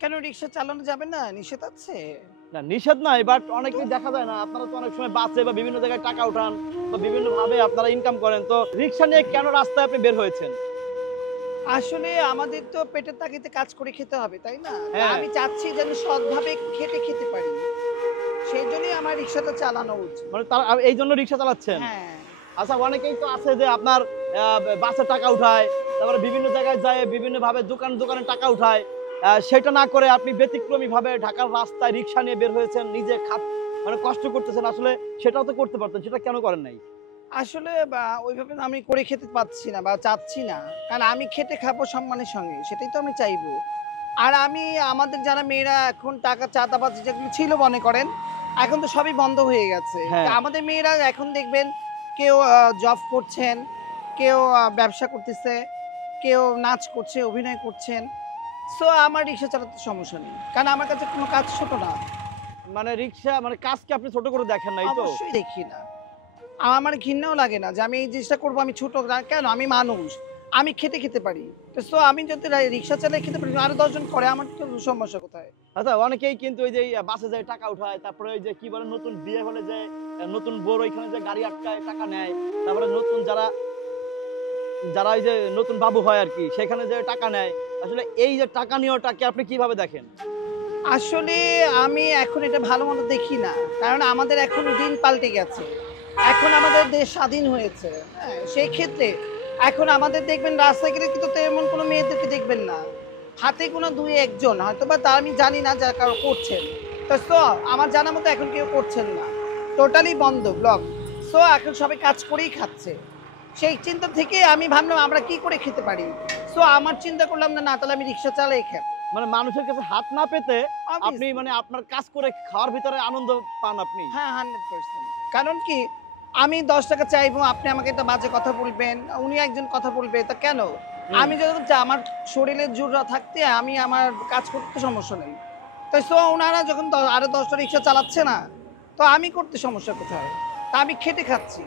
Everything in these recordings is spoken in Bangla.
কেন রিক্সা চালানো যাবে না? নিষেধ আছে? না নিষেধ নাই, বাট অনেকেই দেখা যায় না, আপনারা তো অনেক সময় বাসে বা বিভিন্ন জায়গায় টাকা উঠান বা বিভিন্ন ভাবে আপনারা ইনকাম করেন, তো রিক্সা নিয়ে কেন রাস্তায় আপনি বের হয়েছেন? আসলে আমাদের তো পেটের তাগিদে কাজ করে খেতে হবে, তাই না? তা হ্যাঁ। আমি চাচ্ছি যেন সৎভাবে খেতে পারি। সেইজন্যই আমার রিক্সাটা চালানো উচিত। মানে তার এই জন্য রিক্সা চালাচ্ছেন? হ্যাঁ। আচ্ছা, অনেকেই তো আছে যে আপনার বাসে টাকা উঠায়, তারপরে বিভিন্ন জায়গায় যায় বিভিন্ন ভাবে দোকানে টাকা উঠায়। সেটা না করে আপনি ব্যতিক্রমী ভাবে ঢাকার রাস্তায় রিক্সা নিয়ে বের হয়েছেন, নিজে মানে কষ্ট করতেছেন, আসলে সেটাও তো করতে পারতেন, সেটা কেন করেন নাই? আসলে ওইভাবে আমি করে খেতে পাচ্ছি না বা চাচ্ছি না। কারণ আমি খেটে খাবো সম্মানের সঙ্গে। সেটাই তো আমি চাইবো। আর আমাদের যারা মেয়েরা এখন টাকা চাঁদাবাজি যেগুলো ছিল মনে করেন, এখন তো সবই বন্ধ হয়ে গেছে। তা হ্যাঁ। আমাদের মেয়েরা এখন দেখবেন কেউ জব করছেন, কেউ ব্যবসা করতেছে, কেউ নাচ করছে, অভিনয় করছেন। সো আমার রিক্সা চালাতে সমস্যা নেই। কারণ আমার কাছে কোনো কাজ ছোট না। মানে রিক্সা মানে কাজকে আপনি ছোট করে দেখেন না, এই তো? অবশ্যই দেখি না। আমার ঘৃণাও লাগে না যে আমি এই জিনিসটা করবো, আমি ছোট না কেন? আমি মানুষ। আমি খেতে পারি। তো সো আমি যদি রিক্সা চালিয়ে খেতে পারি, আরো ১০ জন করে আমার তো সমস্যা কোথায়? আচ্ছা, অনেকেই কিন্তু ওই যে বাসে যায় টাকা উঠায়, তারপরে ওই যে কি বলে নতুন বিয়ে হলে যে নতুন বউর ওইখানে যে গাড়ি আটকায় টাকা নেয়, তারপরে নতুন যারা যারা ওই যে নতুন বাবু হয় আর কি, সেখানে যে টাকা নেয়। আসলে এই যে টাকা নেওয়াটাকে আপনি কিভাবে দেখেন? আসলে আমি এখন এটা ভালো মন্দ দেখি না। কারণ আমাদের এখন দিন পাল্টে গেছে। এখন আমাদের দেশ স্বাধীন হয়েছে। হ্যাঁ? সেই ক্ষেত্রে এখন আমাদের দেখবেন রাস্তায় গেলে কিন্তু তেমন কোনো মেয়েদেরকে দেখবেন না। হাতে গোনা ২-১ জন হয়তোবা তা আমি জানি না যারা কারো করছেন। তো আমার জানা মতো এখন কেউ করছেন না। টোটালি বন্ধ, ব্লক। সো এখন সবাই কাজ করেই খাচ্ছে। সেই চিন্তা থেকে আমি ভাবলাম আমরা কি করে খেতে পারি? সো আমার চিন্তা করলাম না তাহলে আমি রিক্সা চালাই খাবো। মানে মানুষের কাছে হাত না পেতে আপনি Obviously। মানে আপনার কাজ করে খাওয়ার ভিতরে আনন্দ পান আপনি? হ্যাঁ, 100%। কারণ কি আমি ৳১০ চাইবো, আপনি আমাকে একটা বাজে কথা বলবেন, উনি একজন কথা বলবে, তা কেন? হুম। আমি যখন আমার শরীরে জোর থাকতে আমি আমার কাজ করতে সমস্যা নেই। তো উনারা যখন আরো ১০ টা রিক্সা চালাচ্ছে না, তো আমি করতে সমস্যা কোথায়? তা আমি খেটে খাচ্ছি।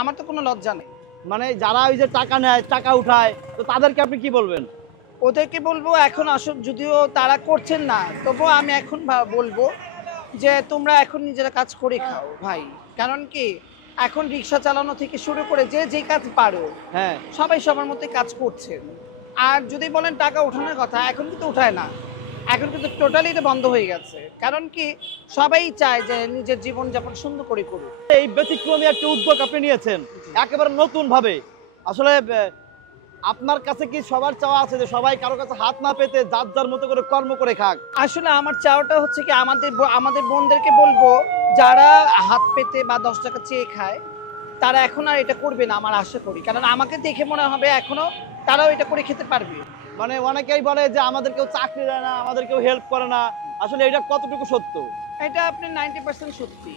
আমার তো কোনো লজ্জা নেই। মানে যারা ওই যে টাকা নেয়, টাকা উঠায়, তো তাদেরকে আপনি কি বলবেন? ওদেরকে বলবো এখন যদিও তারা করছেন না, তবুও আমি এখন বলবো যে তোমরা এখন নিজেরা কাজ করে খাও ভাই। কারণ কি এখন রিক্সা চালানো থেকে শুরু করে যে যেই কাজ পারো হ্যাঁ। সবাই সবার মধ্যে কাজ করছেন। আর যদি বলেন টাকা ওঠানোর কথা, এখন কিন্তু উঠায় না। এখন কিন্তু টোটালি এটা বন্ধ হয়ে গেছে। কারণ কি সবাই চায় যে নিজের জীবনযাপন সুন্দর করে করুক। এই ব্যতিক্রমী একটা উদ্যোগ আপনি নিয়েছেন, জি। একেবারে নতুন ভাবে। আসলে আপনার কাছে কি সবার চাওয়া আছে যে সবাই কারো কাছে হাত না পেতে যার যার মতো করে কর্ম করে খাক? আসলে আমার চাওয়াটা হচ্ছে কি আমাদের বোনদেরকে বলবো যারা হাত পেতে বা ৳১০ চেয়ে খায়, তারা এখন আর এটা করবে না আমার আশা করি। কারণ আমাকে দেখে মনে হবে এখনো তারাও এটা করে খেতে পারবে। মানে অনেকেই বলে যে আমাদের কেউ চাকরি দেয় না, আমাদের কেউ হেল্প করে না। আসলে এটা কতটুকু সত্য? এটা আপনার 90% সত্যি।